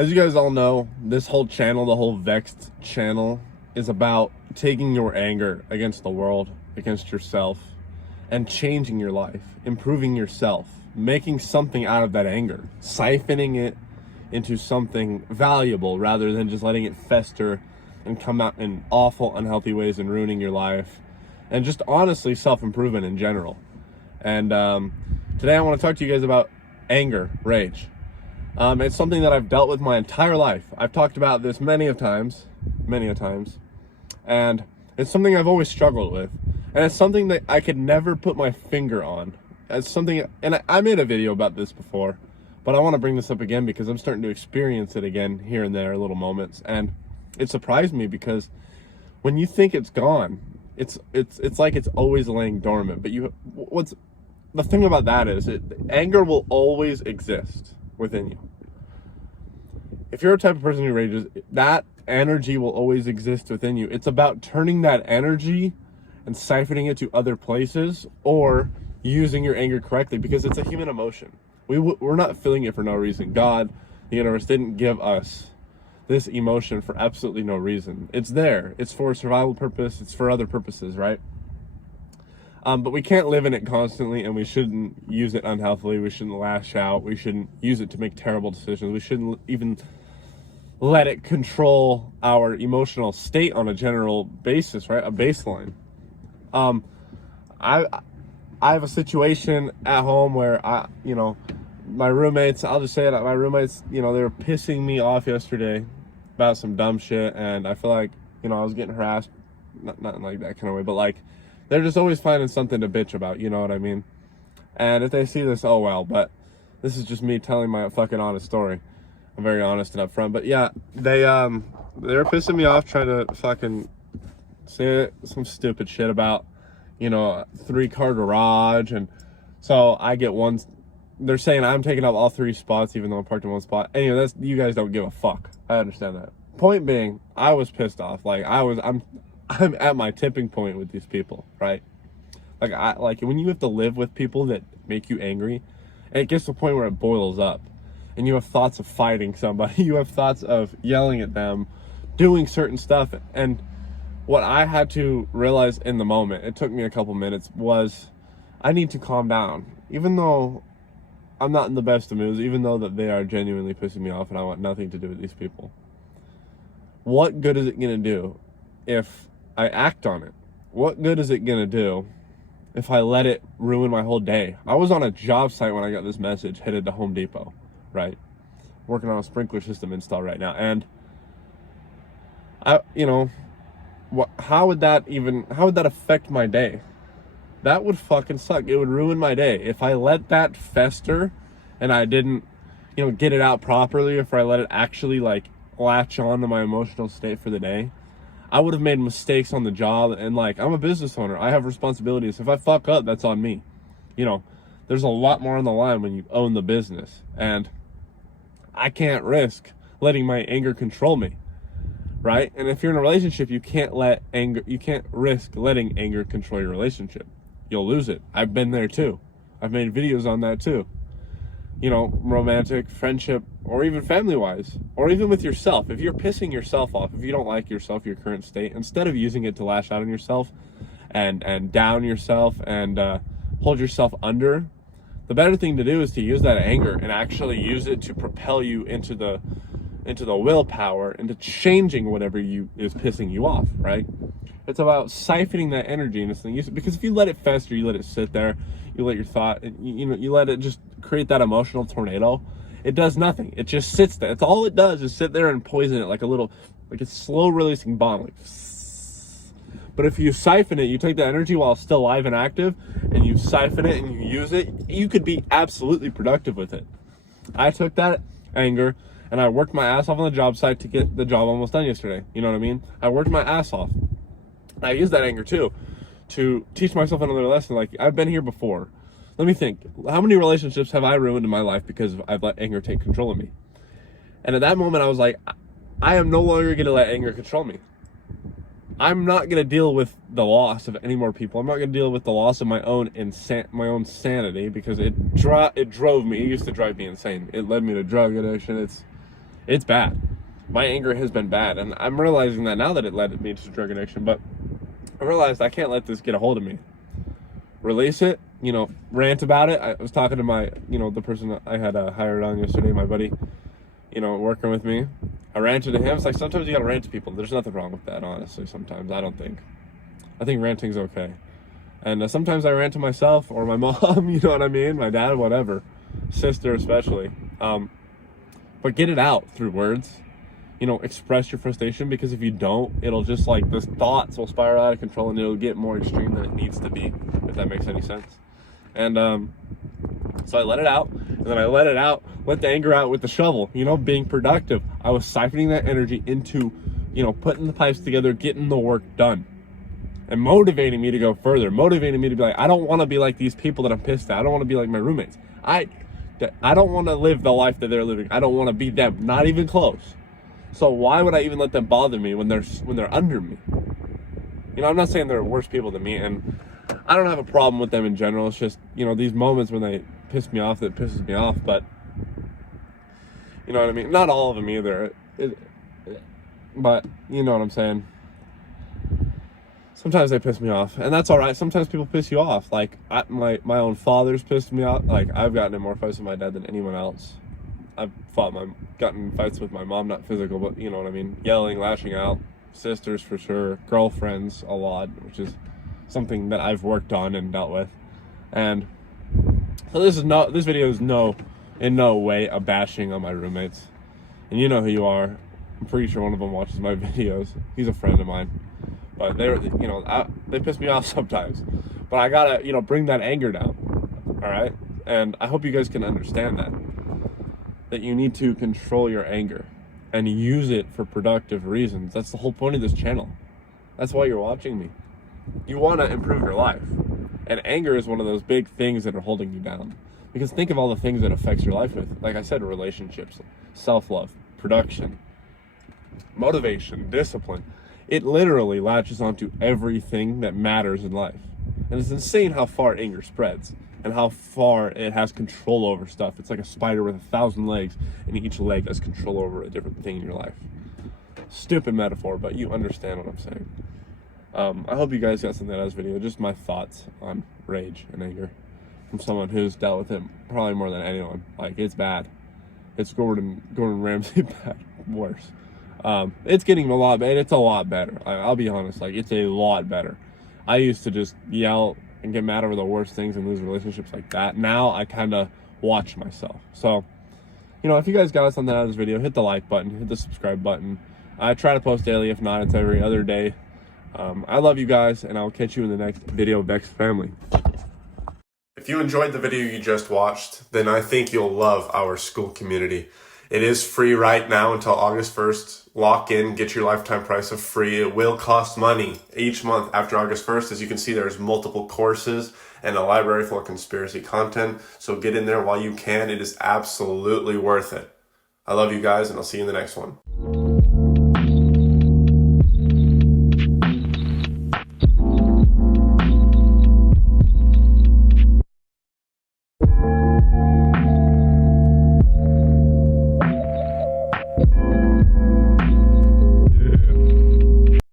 As you guys all know, this whole channel, the whole VEXED channel, is about taking your anger against the world, against yourself, and changing your life, improving yourself, making something out of that anger, siphoning it into something valuable rather than just letting it fester and come out in awful, unhealthy ways and ruining your life, and just honestly self-improvement in general. And today I want to talk to you guys about anger, rage. It's something that I've dealt with my entire life. I've talked about this many a times, and it's something I've always struggled with, and it's something that I could never put my finger on. It's something, and I made a video about this before, but I want to bring this up again because I'm starting to experience it again here and there, little moments, and it surprised me because when you think it's gone, it's like it's always laying dormant. But what's the thing about that is anger will always exist within you. If you're a type of person who rages, that energy will always exist within you. It's about turning that energy and siphoning it to other places, or using your anger correctly, because it's a human emotion. We're not feeling it for no reason. God, the universe, didn't give us this emotion for absolutely no reason. It's there. It's for a survival purpose. It's for other purposes, right? But we can't live in it constantly, and we shouldn't use it unhealthily. We shouldn't lash out. We shouldn't use it to make terrible decisions. We shouldn't even let it control our emotional state on a general basis, right? A baseline. I have a situation at home where my roommates, I'll just say it, my roommates, they were pissing me off yesterday about some dumb shit, and I feel like, I was getting harassed, not like that kind of way, but like, they're just always finding something to bitch about, you know what I mean? And if they see this, oh well, but this is just me telling my fucking honest story. I'm very honest and upfront, but yeah, they're pissing me off, trying to fucking say some stupid shit about, 3-car garage, and so I get one. They're saying I'm taking up all 3 spots, even though I'm parked in 1 spot. Anyway, you guys don't give a fuck. I understand that. Point being, I was pissed off. Like I'm at my tipping point with these people, right? Like when you have to live with people that make you angry, and it gets to the point where it boils up, and you have thoughts of fighting somebody, you have thoughts of yelling at them, doing certain stuff. And what I had to realize in the moment, it took me a couple minutes, was I need to calm down. Even though I'm not in the best of moods, even though that they are genuinely pissing me off and I want nothing to do with these people. What good is it going to do if I act on it? What good is it going to do if I let it ruin my whole day? I was on a job site when I got this message, headed to Home Depot, right? Working on a sprinkler system install right now. And how would that affect my day? That would fucking suck. It would ruin my day. If I let that fester and I didn't, get it out properly, if I let it actually latch on to my emotional state for the day, I would have made mistakes on the job. And I'm a business owner. I have responsibilities. If I fuck up, that's on me. There's a lot more on the line when you own the business. And I can't risk letting my anger control me. Right? And if you're in a relationship, you can't risk letting anger control your relationship. You'll lose it. I've been there too. I've made videos on that too. Romantic, friendship, or even family-wise, or even with yourself. If you're pissing yourself off, if you don't like yourself, your current state, instead of using it to lash out on yourself and down yourself and hold yourself under, the better thing to do is to use that anger and actually use it to propel you into the willpower, into changing whatever is pissing you off, right? It's about siphoning that energy into something useful, because if you let it fester, you let it sit there, you let your thought, you let it just create that emotional tornado, it does nothing. It just sits there. It's all it does is sit there and poison it like a slow releasing bomb, But if you siphon it, you take that energy while it's still alive and active, and you siphon it and you use it, you could be absolutely productive with it. I took that anger and I worked my ass off on the job site to get the job almost done yesterday. You know what I mean? I worked my ass off. I used that anger too to teach myself another lesson. I've been here before. Let me think. How many relationships have I ruined in my life because I've let anger take control of me? And at that moment, I was like, I am no longer going to let anger control me. I'm not going to deal with the loss of any more people. I'm not going to deal with the loss of my own sanity, because it drove me. It used to drive me insane. It led me to drug addiction. It's bad. My anger has been bad, and I'm realizing that now that it led me to drug addiction, but I realized I can't let this get a hold of me. Release it, rant about it. I was talking to my, the person that I had hired on yesterday, my buddy, working with me. I ranted to him. It's like, sometimes you gotta rant to people. There's nothing wrong with that, honestly, sometimes. I think ranting's okay. And sometimes I rant to myself or my mom, you know what I mean? My dad, whatever. Sister especially. But get it out through words. Express your frustration, because if you don't, it'll just those thoughts will spiral out of control and it'll get more extreme than it needs to be, if that makes any sense. And so I let it out, and then I let the anger out with the shovel, being productive. I was siphoning that energy into, putting the pipes together, getting the work done, and motivating me to go further, motivating me to be like, I don't want to be like these people that I'm pissed at. I don't want to be like my roommates. I don't want to live the life that they're living. I don't want to be them, not even close. So why would I even let them bother me when they're under me? I'm not saying they're worse people than me, and I don't have a problem with them in general. It's just, these moments when they piss me off, that pisses me off, but you know what I mean? Not all of them either. But you know what I'm saying? Sometimes they piss me off, and that's all right. Sometimes people piss you off. Like, my own father's pissed me off. Like, I've gotten in more fights with my dad than anyone else. I've gotten in fights with my mom, not physical, but you know what I mean? Yelling, lashing out. Sisters for sure. Girlfriends a lot, which is something that I've worked on and dealt with. And so this video is in no way a bashing on my roommates. And you know who you are. I'm pretty sure one of them watches my videos. He's a friend of mine. But they piss me off sometimes. But I gotta, bring that anger down. All right? And I hope you guys can understand that you need to control your anger and use it for productive reasons. That's the whole point of this channel. That's why you're watching me. You want to improve your life. And anger is one of those big things that are holding you down. Because think of all the things that affects your life with. Like I said, relationships, self-love, production, motivation, discipline. It literally latches onto everything that matters in life. And it's insane how far anger spreads and how far it has control over stuff. It's like a spider with 1,000 legs, and each leg has control over a different thing in your life. Stupid metaphor, but you understand what I'm saying. I hope you guys got something out of this video. Just my thoughts on rage and anger from someone who's dealt with it probably more than anyone. Like, it's bad. It's Gordon Ramsay bad. Worse. It's getting a lot better. It's a lot better. I'll be honest. It's a lot better. I used to just yell and get mad over the worst things and lose relationships like that. Now I kind of watch myself. So, if you guys got something out of this video, hit the like button, hit the subscribe button. I try to post daily. If not, it's every other day. I love you guys, and I'll catch you in the next video, VEXED family. If you enjoyed the video you just watched, then I think you'll love our school community. It is free right now until August 1st. Lock in, get your lifetime price of free. It will cost money each month after August 1st. As you can see, there's multiple courses and a library full of conspiracy content. So get in there while you can. It is absolutely worth it. I love you guys, and I'll see you in the next one.